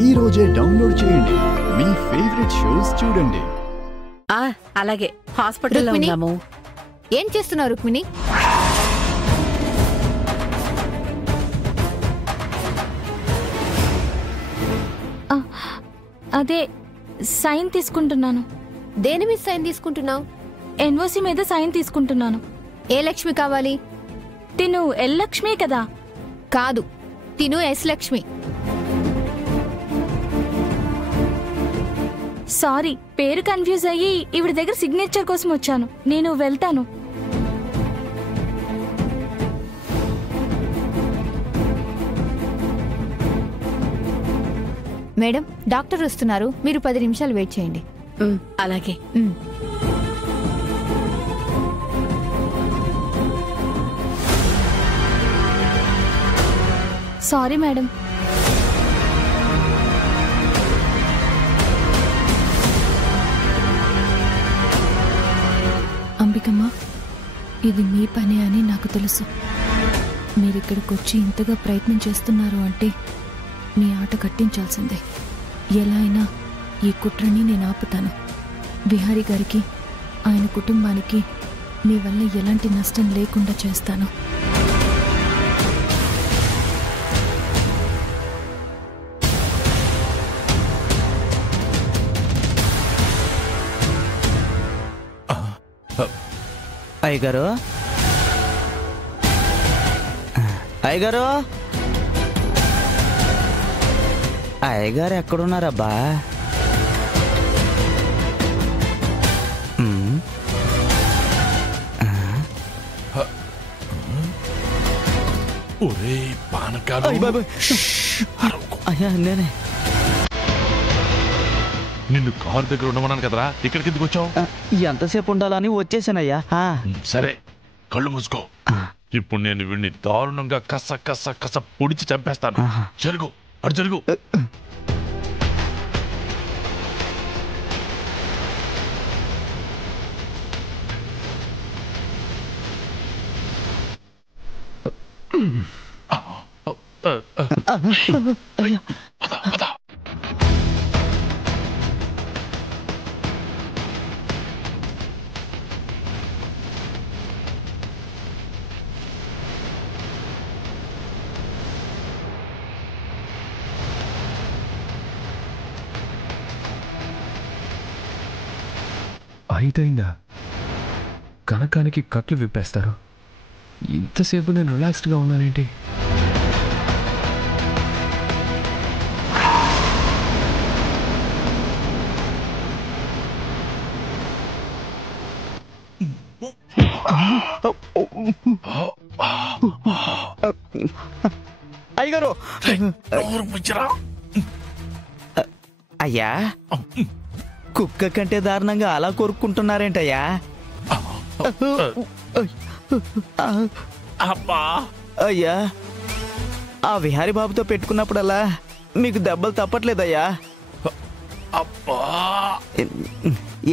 ఈ రోజే డౌన్లోడ్ చేయండి, మీ ఫేవరెట్ షోస్ చూడండి. అలాగే హాస్పిటల్లో ఉన్నాము. ఏం చేస్తున్నావు రుక్మిణి? అదే సైన్ తీసుకుంటున్నాను. దేని మీద సైన్ తీసుకుంటున్నావు? ఎన్ఓసి మీద సైన్ తీసుకుంటున్నాను. ఏ లక్ష్మి కావాలి? తిను ఎల్ లక్ష్మి కదా? కాదు, తిను ఎస్ లక్ష్మి. సారీ, పేరు కన్ఫ్యూజ్ అయ్యి ఈవిడ దగ్గర సిగ్నేచర్ కోసం వచ్చాను. నేను వెళ్తాను. మేడం, డాక్టర్ వస్తున్నారు, మీరు 10 నిమిషాలు వెయిట్ చేయండి. అలాగే. Sorry madam. అంబికమ్మ, ఇది మీ పని అని నాకు తెలుసు. మీరిక్కడికి వచ్చి ఇంతగా ప్రయత్నం చేస్తున్నారు అంటే మీ ఆట కట్టించాల్సిందే. ఎలా అయినా ఈ కుట్రని నేను ఆపుతాను. విహారీ గారికి, ఆయన కుటుంబానికి మీ వల్ల ఎలాంటి నష్టం లేకుండా చేస్తాను. అయ్యగారు, అయ్యగారు, అయ్యగారు ఎక్కడున్నారబ్బా? అయ్యా, నేనే. నిన్ను కారు దగ్గర ఉండమన్నాను కదరా, ఇక్కడికి ఎందుకు వచ్చావు? ఎంతసేపు ఉండాలని వచ్చేసానయ్యా. సరే, కళ్ళు మూసుకో. ఇప్పుడు నేను వీడిని దారుణంగా కస కస కస పొడిచి చంపేస్తాను. జరుగు, అటు జరుగు. అయితేందా కనకానికి కట్లు విప్పేస్తారు. ఇంతసేపు నేను రిలాక్స్డ్గా ఉన్నానేంటి? అయ్యగారు, అయ్యా, కుక్క కంటే దారుణంగా అలా కోరుకుంటున్నారేంటయ్యా? అయ్యా, ఆ విహారీ బాబుతో పెట్టుకున్నప్పుడల్లా మీకు దెబ్బలు తప్పట్లేదయ్యా.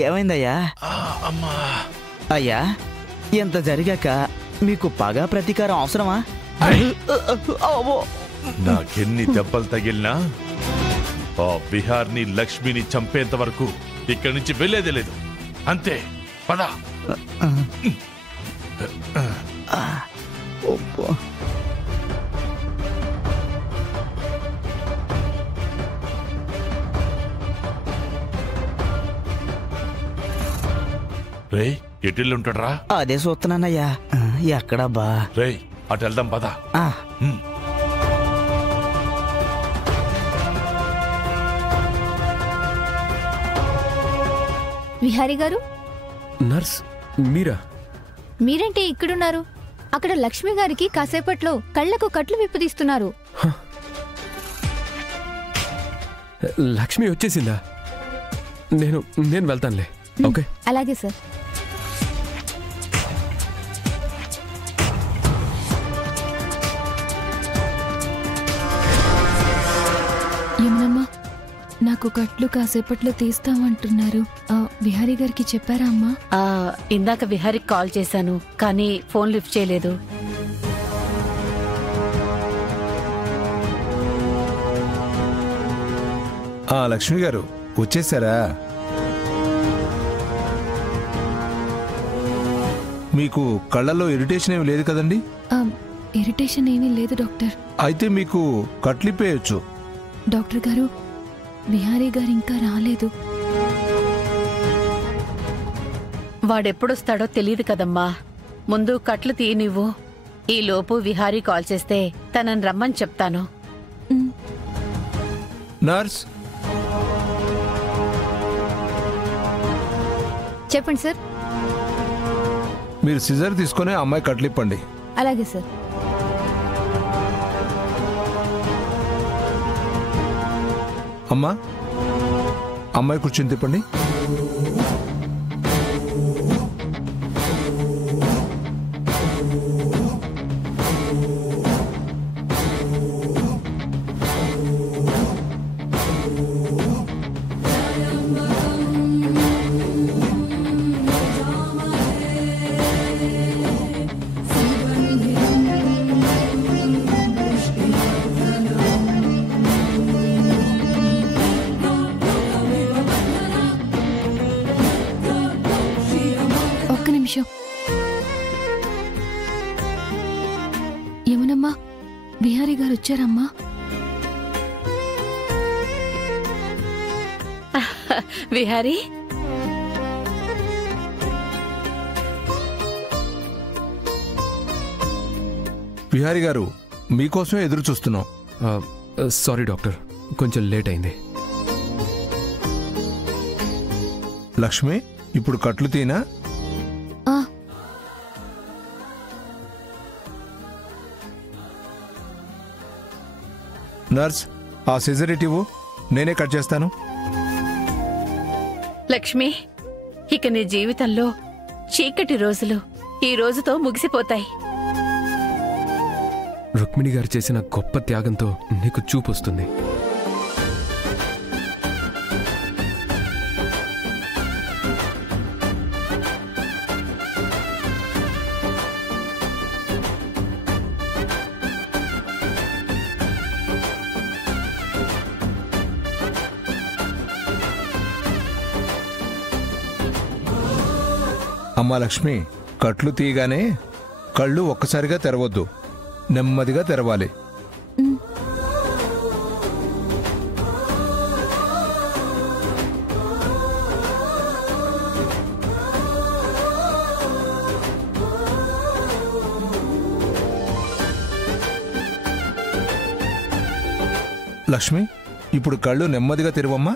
ఏమైందయ్యా? అయ్యా, ఎంత జరిగాక మీకు పగా ప్రతీకారం అవసరమా? నాకెన్ని దెబ్బలు తగిలినా ఆ విహార్ని, లక్ష్మిని చంపేంత వరకు ఇక్కడి నుంచి వెళ్ళేదే లేదు. అంతే, పద. రే, ఎటిల్లు ఉంటాడరా? అదే చూస్తున్నానయ్యా. ఎక్కడబ్బా? రే, అటు వెళ్దాం, పద. విహారీ గారు. నర్స్ మీరా? మీరేంటి ఇక్కడున్నారు? అక్కడ లక్ష్మి గారికి కాసేపట్లో కళ్లకు కట్లు విప్పదీస్తున్నారు. లక్ష్మి వచ్చేసిందా? నేను వెళ్తానులే. ఓకే, అలాగే సార్. యమునమ్మ, నాకు కట్లు కాసేపట్లో తీస్తామంటున్నారు. విహారీ గారికి చెప్పారా అమ్మా? ఇందాక విహారీకి కాల్ చేశాను, కానీ ఫోన్ లిఫ్ట్ చేయలేదు. లక్ష్మి గారు వచ్చేసారా? మీకు కళ్ళల్లో ఇరిటేషన్ ఏమి లేదు కదండి? ఇరిటేషన్ ఏమీ లేదు డాక్టర్. అయితే మీకు కట్లిప్పేయచ్చు. డాక్టర్ గారు, విహారీ గారు ఇంకా రాలేదు. వాడెప్పుడొస్తాడో తెలియదు కదమ్మా. ముందు కట్లు తీయి నువ్వు. ఈలోపు విహారీ కాల్ చేస్తే తనని రమ్మని చెప్తాను. నర్స్, చెప్పండి సార్. మీరు సిజర్ తీసుకొని అమ్మాయి కట్లిప్పండి. అలాగే సార్. అమ్మా, అమ్మాయి కూర్చొని తిప్పండి. ఏమనమ్మా, విహారీ గారు వచ్చారమ్మా? విహారీ, విహారీ గారు, మీకోసమే ఎదురు చూస్తున్నాం. సారీ డాక్టర్, కొంచెం లేట్ అయింది. లక్ష్మి, ఇప్పుడు కట్లు తీనా? నర్స్, ఆ సిజర్ ఇవ్వు, నేనే కట్ చేస్తాను. లక్ష్మి, ఇక నీ జీవితంలో చీకటి రోజులు ఈ రోజుతో ముగిసిపోతాయి. రుక్మిణి గారు చేసిన గొప్ప త్యాగంతో నీకు చూపొస్తుంది. అమ్మా లక్ష్మి, కట్లు తీయగానే కళ్ళు ఒక్కసారిగా తెరవద్దు, నెమ్మదిగా తెరవాలి. లక్ష్మి, ఇప్పుడు కళ్ళు నెమ్మదిగా తెరవమ్మా.